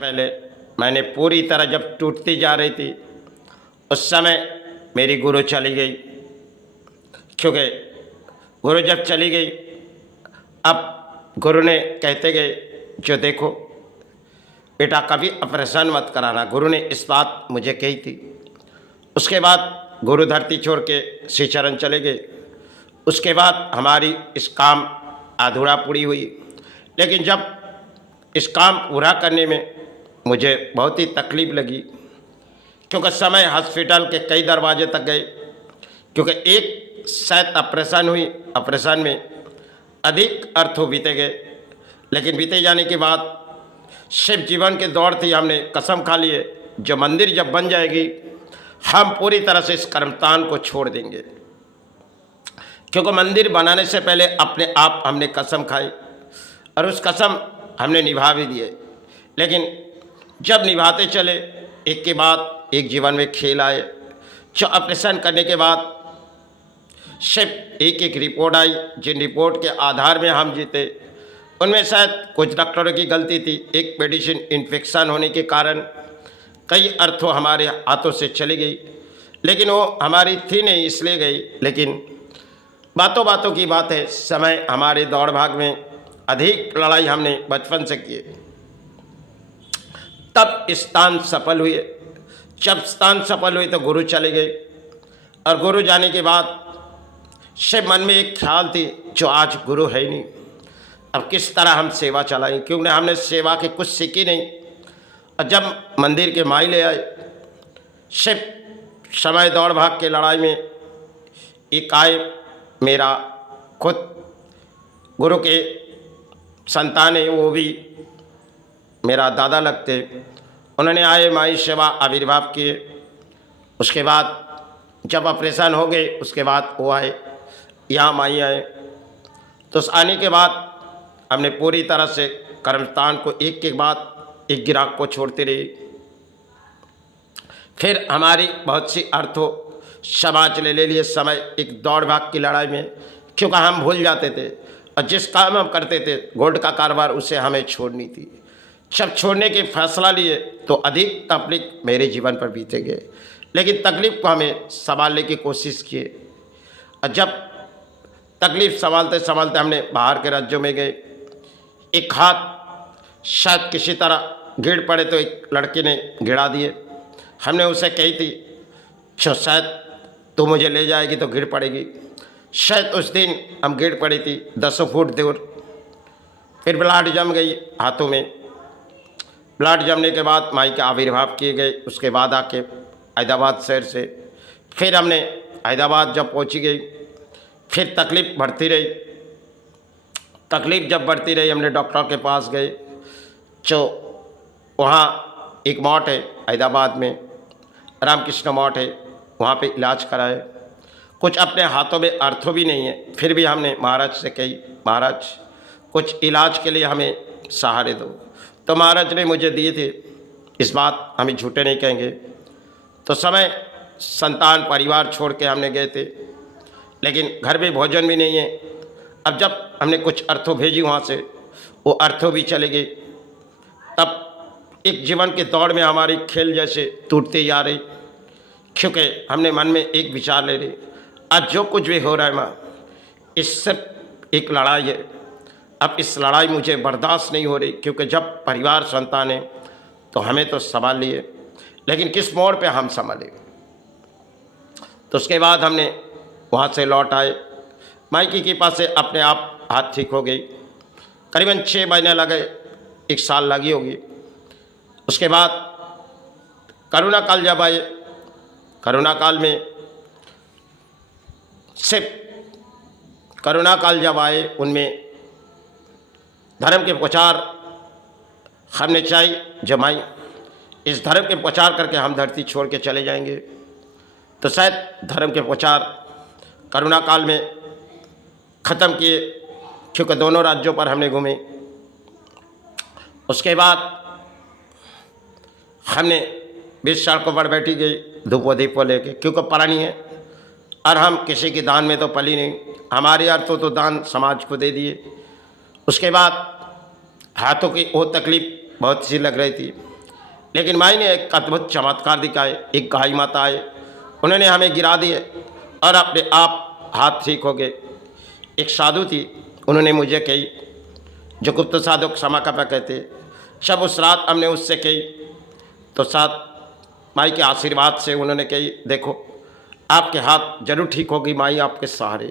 पहले मैंने पूरी तरह जब टूटती जा रही थी उस समय मेरी गुरु चली गई, क्योंकि गुरु जब चली गई अब गुरु ने कहते गए जो देखो बेटा कभी ऑपरेशन मत कराना, गुरु ने इस बात मुझे कही थी। उसके बाद गुरु धरती छोड़ के श्री चरण चले गए। उसके बाद हमारी इस काम अधूरा पूरी हुई, लेकिन जब इस काम पूरा करने में मुझे बहुत ही तकलीफ़ लगी, क्योंकि समय हॉस्पिटल के कई दरवाजे तक गए, क्योंकि एक शायद ऑपरेशन हुई, ऑपरेशन में अधिक अर्थों बीते गए। लेकिन बीते जाने के बाद शिव जीवन के दौर थी, हमने कसम खा लिए जो मंदिर जब बन जाएगी हम पूरी तरह से इस कर्मतान को छोड़ देंगे, क्योंकि मंदिर बनाने से पहले अपने आप हमने कसम खाई और उस कसम हमने निभा भी दिए। लेकिन जब निभाते चले एक के बाद एक जीवन में खेल आए, जो ऑपरेशन करने के बाद सिर्फ एक एक रिपोर्ट आई, जिन रिपोर्ट के आधार में हम जीते उनमें शायद कुछ डॉक्टरों की गलती थी। एक मेडिसिन इन्फेक्शन होने के कारण कई अर्थों हमारे हाथों से चली गई, लेकिन वो हमारी थी नहीं इसलिए गई। लेकिन बातों बातों की बात है, समय हमारे दौड़ भाग में अधिक लड़ाई हमने बचपन से किए, तब स्थान सफल हुए। जब स्थान सफल हुए तो गुरु चले गए, और गुरु जाने के बाद से मन में एक ख्याल थी जो आज गुरु है ही नहीं, अब किस तरह हम सेवा चलाएं, क्योंकि हमने सेवा के कुछ सीखी नहीं। और जब मंदिर के माई ले आए, सिर्फ समय दौड़ भाग के लड़ाई में एक आए, मेरा खुद गुरु के संतान है, वो भी मेरा दादा लगते, उन्होंने आए माई सेवा आविर्भाव किए। उसके बाद जब ऑपरेशन हो गए उसके बाद वो आए, यहाँ माई आए। तो उस आने के बाद हमने पूरी तरह से कर्मस्थान को एक के बाद एक गिराक को छोड़ते रहे। फिर हमारी बहुत सी अर्थों समाज ने ले लिए समय एक दौड़ भाग की लड़ाई में, क्योंकि हम भूल जाते थे और जिस काम हम करते थे गोल्ड का कारोबार उसे हमें छोड़नी थी। जब छोड़ने के फैसला लिए तो अधिक तकलीफ मेरे जीवन पर बीते गए, लेकिन तकलीफ को हमें संभालने की कोशिश किए। और जब तकलीफ संभालते संभालते हमने बाहर के राज्यों में गए, एक हाथ शायद किसी तरह गिर पड़े तो एक लड़के ने गिरा दिए। हमने उसे कही थी जो शायद तू मुझे ले जाएगी तो गिर पड़ेगी। शायद उस दिन हम गिर पड़ी थी 10 फुट दूर। फिर ब्लड जम गई हाथों में। ब्लड जमने के बाद माई के आविर्भाव किए गए। उसके बाद आके हैदराबाद शहर से फिर हमने हैदराबाद जब पहुंची गई, फिर तकलीफ़ बढ़ती रही। तकलीफ़ जब बढ़ती रही हमने डॉक्टर के पास गए, जो वहाँ एक मठ है हैदराबाद में, रामकृष्ण मठ है, वहाँ पे इलाज कराए। कुछ अपने हाथों में अर्थों भी नहीं है, फिर भी हमने महाराज से कही महाराज कुछ इलाज के लिए हमें सहारे दो। तो महाराज ने मुझे दिए थे, इस बात हमें झूठे नहीं कहेंगे। तो समय संतान परिवार छोड़ के हमने गए थे, लेकिन घर में भोजन भी नहीं है। अब जब हमने कुछ अर्थों भेजी वहाँ से, वो अर्थों भी चले गए। तब एक जीवन के दौड़ में हमारी खेल जैसे टूटती जा रही, क्योंकि हमने मन में एक विचार ले रही, आज जो कुछ भी हो रहा है माँ, इस सिर्फ एक लड़ाई है। अब इस लड़ाई मुझे बर्दाश्त नहीं हो रही, क्योंकि जब परिवार संतान है तो हमें तो संभाल लिए, लेकिन किस मोड़ पे हम संभाले। तो उसके बाद हमने वहाँ से लौट आए। माई की कृपा से अपने आप हाथ ठीक हो गई। करीबन 6 महीने लगे, 1 साल लगी होगी। उसके बाद करोना काल जब आए, करोना काल में सिर्फ करोना काल जब आए उनमें धर्म के प्रचार हमने चाही जमाई, इस धर्म के प्रचार करके हम धरती छोड़ के चले जाएंगे। तो शायद धर्म के प्रचार करोना काल में ख़त्म किए, क्योंकि दोनों राज्यों पर हमने घूमे। उसके बाद हमने 20 सड़कों पर बैठी गई धूपो दीपो लेके, क्योंकि पुरानी है और हम किसी की दान में तो पली नहीं। हमारे अर्थों तो दान समाज को दे दिए। उसके बाद हाथों की वो तकलीफ़ बहुत सी लग रही थी, लेकिन माई ने एक अद्भुत चमत्कार दिखाए। एक गाय माता आए, उन्होंने हमें गिरा दिए और अपने आप हाथ ठीक हो गए। एक साधु थी, उन्होंने मुझे कही, जो गुप्त साधु क्षमा कपा कहते, जब उस रात हमने उससे कही तो साथ माई के आशीर्वाद से उन्होंने कही, देखो आपके हाथ जरूर ठीक होगी, माई आपके सहारे।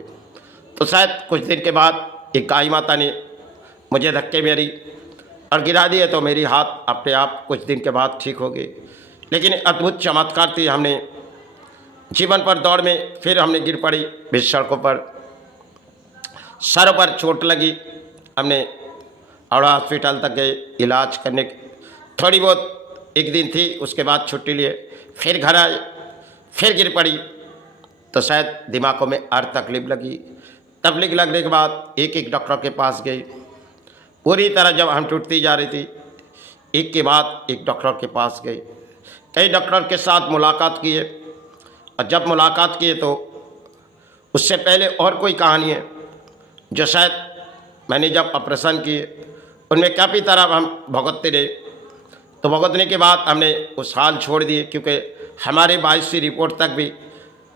तो शायद कुछ दिन के बाद एक गाय माता ने मुझे धक्के मेरी और गिरा दिए, तो मेरी हाथ अपने आप कुछ दिन के बाद ठीक हो गई। लेकिन अद्भुत चमत्कार थी। हमने जीवन पर दौड़ में फिर हमने गिर पड़ी बीच सड़कों पर, सर पर चोट लगी, हमने हावड़ा हॉस्पिटल तक गए इलाज करने। थोड़ी बहुत एक दिन थी, उसके बाद छुट्टी लिए, फिर घर आए, फिर गिर पड़ी, तो शायद दिमागों में और तकलीफ लगी। तकलीफ लगने के बाद एक एक डॉक्टर के पास गई। पूरी तरह जब हम टूटती जा रही थी, एक के बाद एक डॉक्टर के पास गई। कई डॉक्टर के साथ मुलाकात किए, और जब मुलाकात किए तो उससे पहले और कोई कहानी है जो शायद मैंने जब ऑपरेशन किए उनमें काफ़ी तरह हम भुगतते रहे। तो भुगतने के बाद हमने उस हाल छोड़ दिए, क्योंकि हमारे 22वीं रिपोर्ट तक भी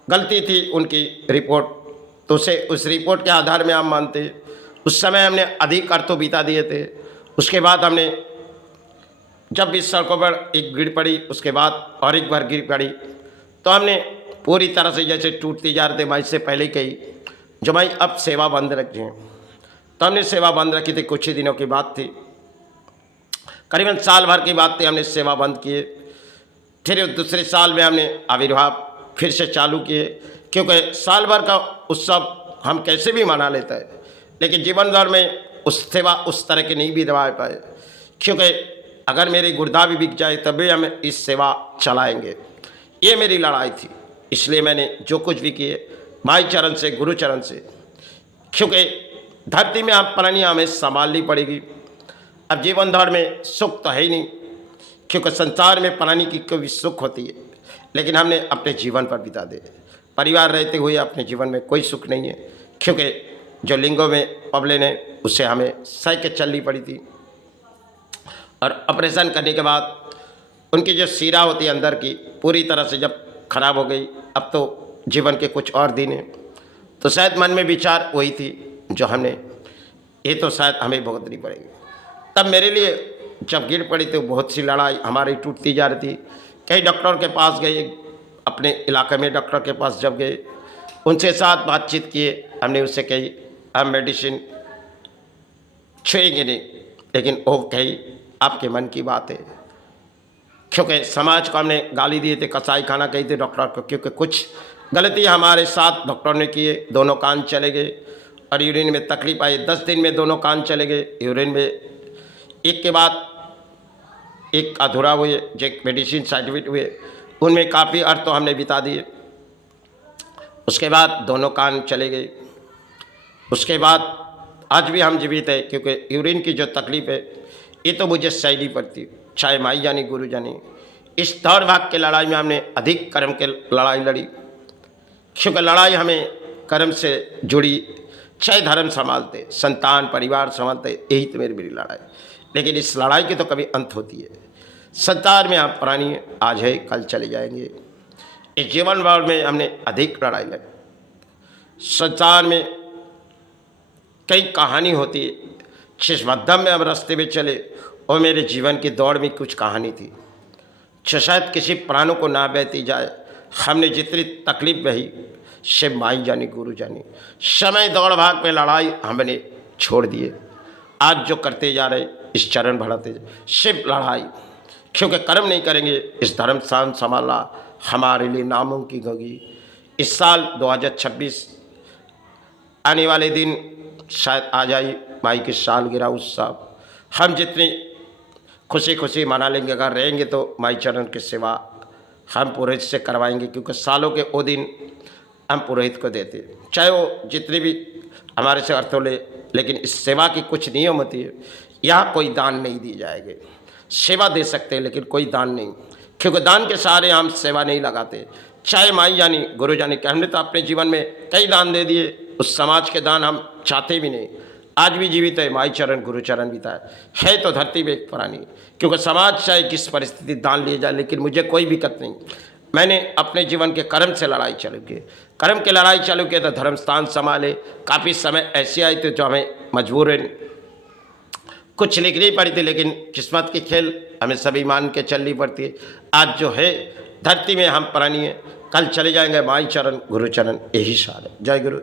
गलती थी उनकी रिपोर्ट, तो उसे उस रिपोर्ट के आधार में हम मानते। उस समय हमने अधिक अर्थों बिता दिए थे। उसके बाद हमने जब इस सड़कों पर एक गिर पड़ी, उसके बाद और एक बार गिर पड़ी, तो हमने पूरी तरह से जैसे टूटती जा रहे थे, माई से पहले कही जो माई अब सेवा बंद रखें। तो हमने सेवा बंद रखी थी, कुछ ही दिनों की बात थी, करीबन साल भर की बात थी, हमने सेवा बंद किए। फिर दूसरे साल में हमने आविर्भाव फिर से चालू किए, क्योंकि साल भर का उत्सव हम कैसे भी मना लेते हैं, लेकिन जीवन भर में उस सेवा उस तरह की नहीं भी दबा पाए, क्योंकि अगर मेरी गुर्दा भी बिक जाए तभी हम इस सेवा चलाएंगे। ये मेरी लड़ाई थी। इसलिए मैंने जो कुछ भी किए माई चरण से, गुरु चरण से, क्योंकि धरती में आप प्राणी हमें संभालनी पड़ेगी। अब जीवन भर में सुख तो है ही नहीं, क्योंकि संसार में प्राणी की कोई सुख होती है, लेकिन हमने अपने जीवन पर बिता दे। परिवार रहते हुए अपने जीवन में कोई सुख नहीं है, क्योंकि जो लिंगों में पबलेन है उससे हमें सह के चलनी पड़ी थी। और ऑपरेशन करने के बाद उनकी जो सीरा होती है अंदर की, पूरी तरह से जब खराब हो गई, अब तो जीवन के कुछ और दिन हैं, तो शायद मन में विचार वही थी जो हमने, ये तो शायद हमें भुगतनी पड़ेगी। तब मेरे लिए जब गिर पड़ी तो बहुत सी लड़ाई हमारी टूटती जा रही थी। कई डॉक्टर के पास गए, अपने इलाके में डॉक्टर के पास जब गए, उनसे साथ बातचीत किए, हमने उससे कही हम मेडिसिन छुएंगे नहीं, लेकिन वो कही आपके मन की बात है, क्योंकि समाज को हमने गाली दिए थे, कसाई खाना कही थे डॉक्टर को, क्योंकि कुछ गलती हमारे साथ डॉक्टर ने किए। दोनों कान चले गए और यूरिन में तकलीफ आई। 10 दिन में दोनों कान चले गए यूरिन में, एक के बाद एक अधूरा हुए, जो मेडिसिन सर्टिफिकेट हुए, उनमें काफ़ी अर्थ तो हमने बिता दिए। उसके बाद दोनों कान चले गए। उसके बाद आज भी हम जीवित है, क्योंकि यूरिन की जो तकलीफ है ये तो मुझे सहनी पड़ती, चाहे माई जानी गुरु जानी। इस दौड़ भाग के लड़ाई में हमने अधिक कर्म के लड़ाई लड़ी, क्योंकि लड़ाई हमें कर्म से जुड़ी, चाहे धर्म संभालते, संतान परिवार संभालते, यही तो मेरी लड़ाई। लेकिन इस लड़ाई की तो कभी अंत होती है। संसार में आप प्राणी आज है कल चले जाएंगे। इस जीवन भर में हमने अधिक लड़ाई लड़ी। संसार में कई कहानी होती है, जिस मध्यम में हम रास्ते में चले और मेरे जीवन की दौड़ में कुछ कहानी थी जो शायद किसी प्राणों को ना बहती जाए। हमने जितनी तकलीफ बही, शिव माई जानी गुरु जानी, समय दौड़ भाग में लड़ाई हमने छोड़ दिए। आज जो करते जा रहे इस चरण बढ़ाते शिव लड़ाई, क्योंकि कर्म नहीं करेंगे इस धर्म स्थान संभालना हमारे लिए नामुमकिन होगी। इस साल 2026 आने वाले दिन शायद आ जाए माई की सालगिरह उत्सव। हम जितनी खुशी खुशी मना लेंगे, अगर रहेंगे तो माई चरण की सेवा हम पुरोहित से करवाएंगे, क्योंकि सालों के वो दिन हम पुरोहित को देते, चाहे वो जितनी भी हमारे से अर्थ ले। लेकिन इस सेवा की कुछ नियम होती है। यहाँ कोई दान नहीं दी जाएगी। सेवा दे सकते हैं लेकिन कोई दान नहीं, क्योंकि दान के सहारे हम सेवा नहीं लगाते। चाहे माई जानी गुरु जानी कि हमने तो अपने जीवन में कई दान दे दिए, उस समाज के दान हम चाहते भी नहीं। आज भी जीवित है, माई चरण गुरु चरण बीता है तो धरती में एक प्राणी। क्योंकि समाज चाहे किस परिस्थिति दान लिए जाए, लेकिन मुझे कोई दिक्कत नहीं। मैंने अपने जीवन के कर्म से लड़ाई चालू की, कर्म की लड़ाई चालू की तो धर्म स्थान संभाले। काफ़ी समय ऐसे आए थे जो हमें मजबूरन कुछ लिखनी पड़ी थी, लेकिन किस्मत की खेल हमें सभी मान के चलनी पड़ती है। आज जो है धरती में हम प्राणी हैं, कल चले जाएंगे माई चरण गुरु चरण, यही साल है। जय गुरु।